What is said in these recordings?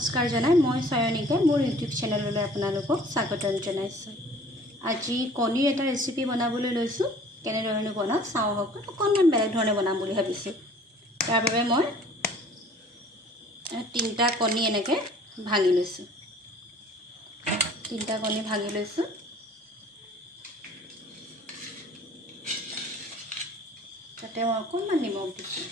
নমস্কাৰ জনাই মই চয়নিকে মোৰ ইউটিউব চেনেললৈ আপোনালোকক স্বাগতম জনাইছোঁ। আজি কণীৰ এটা ৰেচিপি বনাবলৈ লৈছোঁ। কেনেধৰণে বনাওঁ চাওঁ হওক, অকণমান বেলেগ ধৰণে বনাম বুলি ভাবিছোঁ। তাৰ বাবে মই 3টা কণী এনেকৈ ভাঙি লৈছোঁ। 3টা কণী ভাঙি লৈছোঁ। তাতে মই অকণমান নিমখ দিছোঁ।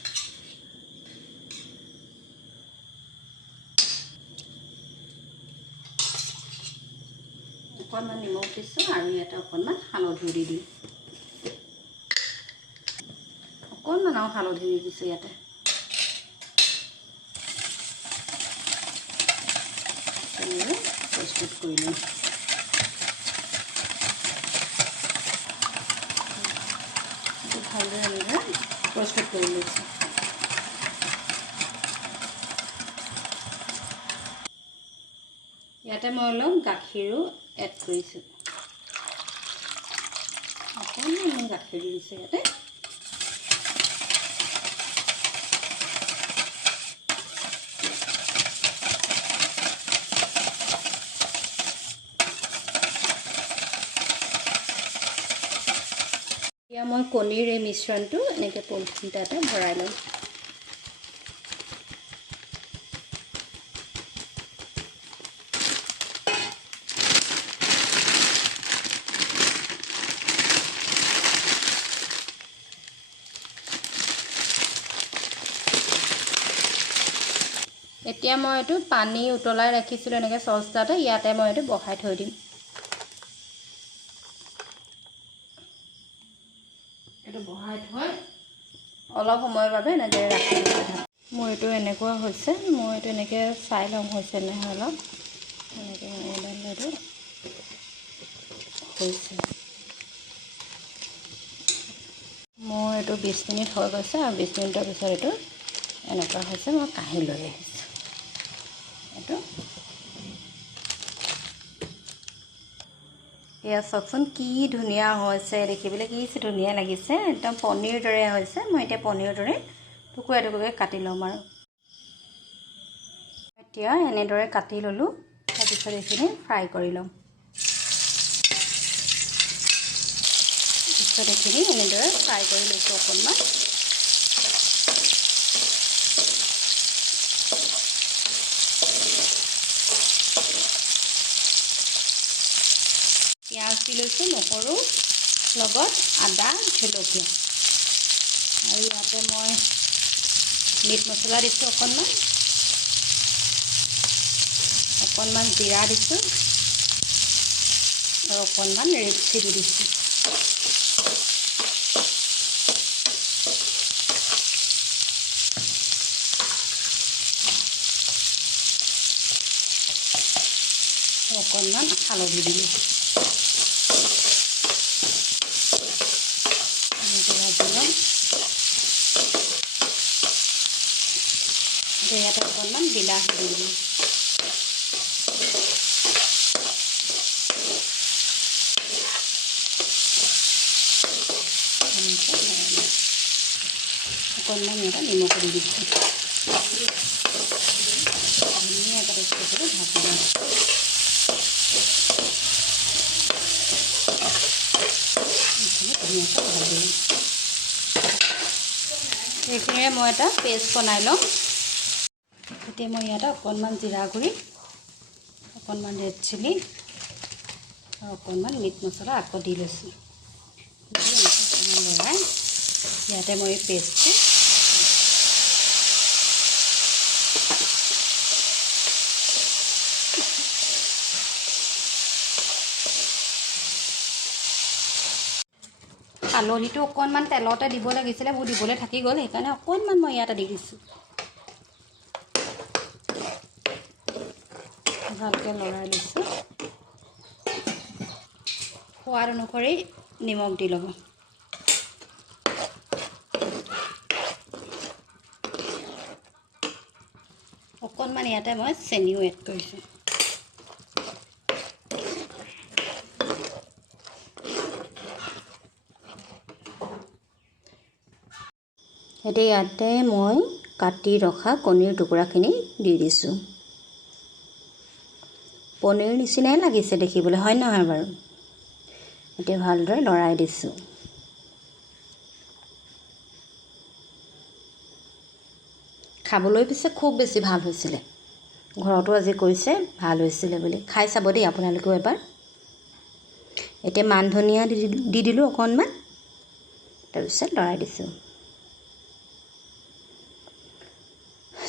অকণমান নিমখ দিছোঁ আৰু ইয়াতে অকণমান হালধি দি দিম। অকণমান আৰু হালধি দি দিছোঁ ইয়াতে। তেনেকৈ প্ৰস্তুত কৰি লওঁ। ভালদৰে এনেদৰে প্ৰস্তুত কৰি লৈছোঁ। ইয়াতে মই অলপ গাখীৰো এড কৰিছোঁ। অকণমান গাখীৰ দি দিছোঁ ইয়াতে। এতিয়া মই কণীৰ এই মিশ্ৰণটো এনেকৈ পলিথিন এটাতে ভৰাই লওঁ। এতিয়া মই এইটো পানী উতলাই ৰাখিছিলোঁ এনেকৈ চচ এটাতে, ইয়াতে মই এইটো বহাই থৈ দিম। এইটো বহাই থৈ অলপ সময়ৰ বাবে এনেকৈ ৰাখি দিম। মোৰ এইটো এনেকুৱা হৈছে, মই এইটো এনেকৈ চাই ল'ম হৈছে নহয় অলপ এনেকৈ এইটো হৈছে। মোৰ এইটো 20 মিনিট হৈ গৈছে আৰু 20 মিনিটৰ পিছত এইটো এনেকুৱা হৈছে। মই কাঢ়ি লৈ আহিছোঁ এইটো। এয়া চাওকচোন কি ধুনীয়া হৈছে, দেখিবলৈ কি ধুনীয়া লাগিছে, একদম পনীৰ দৰে হৈছে। মই এতিয়া পনীৰ দৰে টুকুৰা টুকুৰকৈ কাটি ল'ম আৰু এতিয়া এনেদৰে কাটি ল'লোঁ। তাৰপিছত এইখিনি ফ্ৰাই কৰি ল'ম। তাৰপিছত এইখিনি এনেদৰে ফ্ৰাই কৰি লৈছোঁ অকণমান। পিঁয়াজ দি লৈছোঁ, নহৰু লগত আদা জলকীয়া, আৰু ইয়াতে মই মিট মছলা দিছোঁ অকণমান জিৰা দিছোঁ আৰু অকণমান ৰেড চিলি দিছোঁ। অকণমান হালধি দিলোঁ। ইয়াতে অকণমান বিলাহী দি দিলোঁ। অকণমান ইয়াতে নিমখ দি দিছোঁ। ধুনীয়াকৈ বস্তুটো ভাজি লওঁ। ধুনীয়াকৈ ভাজি লওঁ। এইখিনিৰে মই এটা পেষ্ট বনাই লওঁ। এতিয়া মই ইয়াতে অকণমান জিৰা গুড়ি, অকণমান ৰেড চিলি আৰু অকণমান মিট মছলা আকৌ দি লৈছোঁ। অকণমান লৰাই ইয়াতে মই এই পেষ্টটো হালধিটো অকণমান তেলতে দিব লাগিছিলে, মোৰ দিবলৈ থাকি গ'ল, সেইকাৰণে অকণমান মই ইয়াতে দি দিছোঁ। ভালকৈ লৰাই লৈছোঁ। সোৱাদ অনুসৰি নিমখ দি ল'ব। অকণমান ইয়াতে মই চেনিও এড কৰিছোঁ। এতিয়া ইয়াতে মই কাটি ৰখা কণীৰ টুকুৰাখিনি দি দিছোঁ। পনীৰ নিচিনাই লাগিছে দেখিবলৈ, হয় নহয় বাৰু? এতিয়া ভালদৰে লৰাই দিছোঁ। খাবলৈ পিছে খুব বেছি ভাল হৈছিলে। ঘৰতো আজি কৈছে ভাল হৈছিলে বুলি। খাই চাব দেই আপোনালোকেও এবাৰ। এতিয়া মান ধনিয়া দি দিলোঁ অকণমান, তাৰপিছত লৰাই দিছোঁ।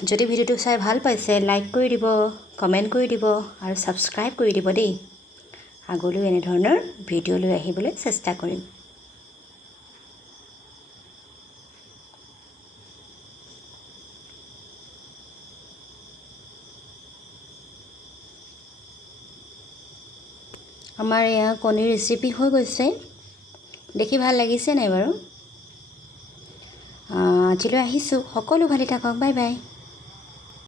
যদি ভিডিঅ'টো চাই ভাল পাইছে লাইক কৰি দিব, কমেণ্ট কৰি দিব আৰু ছাবস্ক্ৰাইব কৰি দিব দেই। আগলৈও এনেধৰণৰ ভিডিঅ' লৈ আহিবলৈ চেষ্টা কৰিম। আমাৰ এয়া কণীৰ ৰেচিপি হৈ গৈছে। দেখি ভাল লাগিছে নাই বাৰু? আজিলৈ আহিছোঁ। সকলো ভালে থাকক। Bye bye.